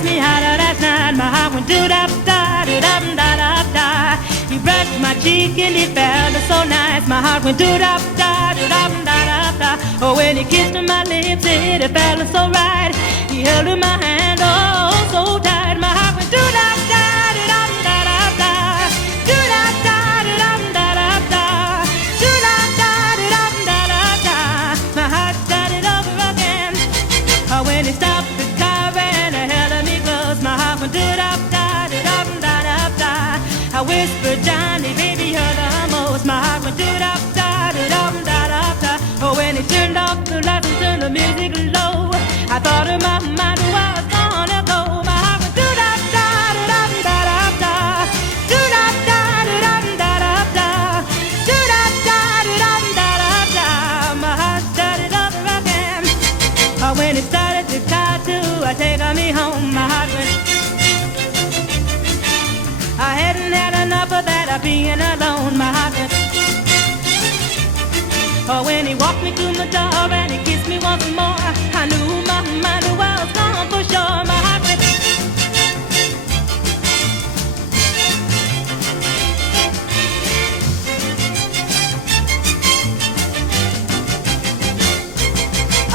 asked me how last night my heart went do-da-da-do-da-da-da-da. He brushed my cheek and it felt so nice. My heart went do-da-da-do-da-da-da-da. Oh, when he kissed my lips, it felt so right. He held my hand, oh, so tight. My heart went do-da-da-do-da-da-da-da. Do-da-da-do-da-da-da-da. Do-da-da-do-da-da-da-da. My heart started over again. Oh, when he stopped the car and held me close, my heart went do-da-da-do-da-da-da-da. I whispered, Johnny, baby, you're the most. My heart went do-da-da-do-da-da-da-da. Oh, when he turned off the lights and turned the music low, I thought in my mind, oh, I was gonna go. My heart went do-da-da-do-da-da-da-da. Do-da-da-do-da-da-da-da. Do-da-da-do-da-da-da-da. My heart started over again. Oh, when it started to car to take me home, my heart went. I hadn't had enough of that, of being alone, my heart went. Oh, when he walked me to my door and he kissed me once more, I knew my mind was gone for sure, my heart went.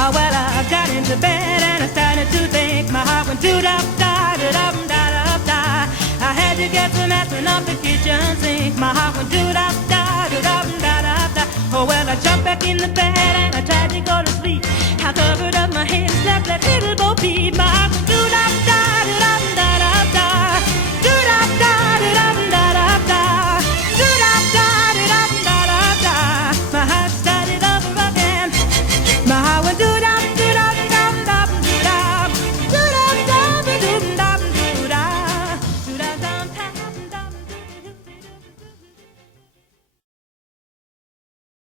Oh, well, I got into bed and I started to think. My heart went do-da-da-da-da-da-da-da. I had to get some aspirin off the kitchen sink. My heart went do-da.